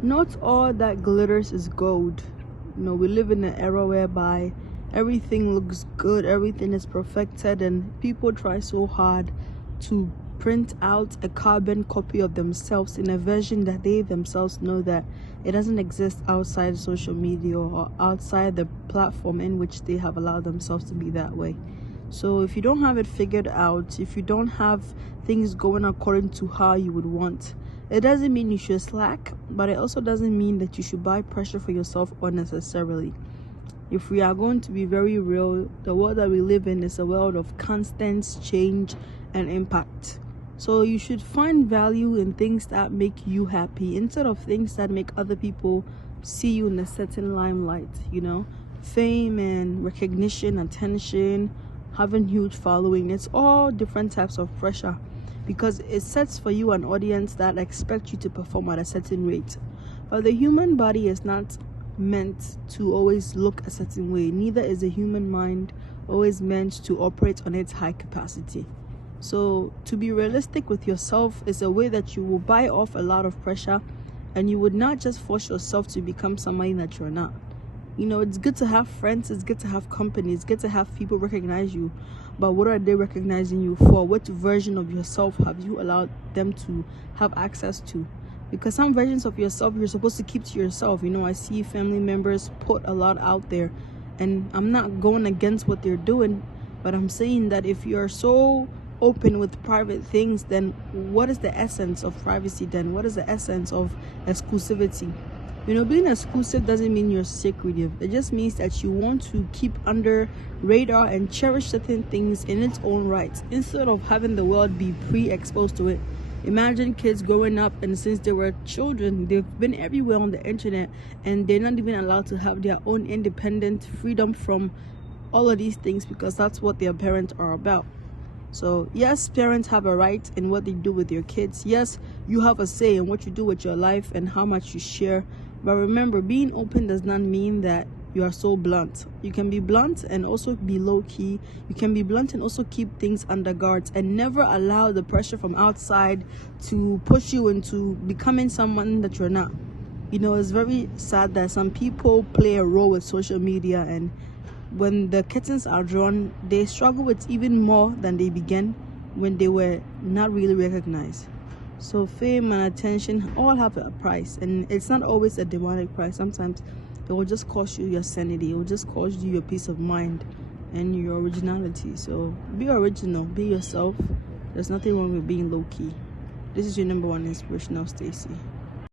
Not all that glitters is gold. We live in an era whereby everything looks good, everything is perfected, and people try so hard to print out a carbon copy of themselves in a version that they themselves know that it doesn't exist outside social media or outside the platform in which they have allowed themselves to be that way. So if you don't have it figured out, if you don't have things going according to how you would want, it doesn't mean you should slack, but it also doesn't mean that you should buy pressure for yourself unnecessarily. If we are going to be very real, the world that we live in is a world of constant change and impact. So you should find value in things that make you happy instead of things that make other people see you in a certain limelight. Fame and recognition, attention, having huge following, it's all different types of pressure, because it sets for you an audience that expects you to perform at a certain rate. But the human body is not meant to always look a certain way. Neither is the human mind always meant to operate on its high capacity. So to be realistic with yourself is a way that you will buy off a lot of pressure, and you would not just force yourself to become somebody that you're not. It's good to have friends, it's good to have company, it's good to have people recognize you, but what are they recognizing you for? What version of yourself have you allowed them to have access to? Because some versions of yourself you're supposed to keep to yourself. I see family members put a lot out there, and I'm not going against what they're doing, but I'm saying that if you're so open with private things, then what is the essence of privacy then? What is the essence of exclusivity? Being exclusive doesn't mean you're secretive. It just means that you want to keep under radar and cherish certain things in its own right, instead of having the world be pre-exposed to it. Imagine kids growing up, and since they were children, they've been everywhere on the internet, and they're not even allowed to have their own independent freedom from all of these things, because that's what their parents are about. So yes, parents have a right in what they do with your kids. Yes, you have a say in what you do with your life and how much you share. But remember, being open does not mean that you are so blunt. You can be blunt and also be low-key. You can be blunt and also keep things under guards, and never allow the pressure from outside to push you into becoming someone that you're not. It's very sad that some people play a role with social media, and when the curtains are drawn, they struggle with even more than they began when they were not really recognized. So fame and attention all have a price, and it's not always a demonic price. Sometimes it will just cost you your sanity, it will just cost you your peace of mind and your originality. So be original, be yourself. There's nothing wrong with being low-key. This is your number one inspirational Stacy.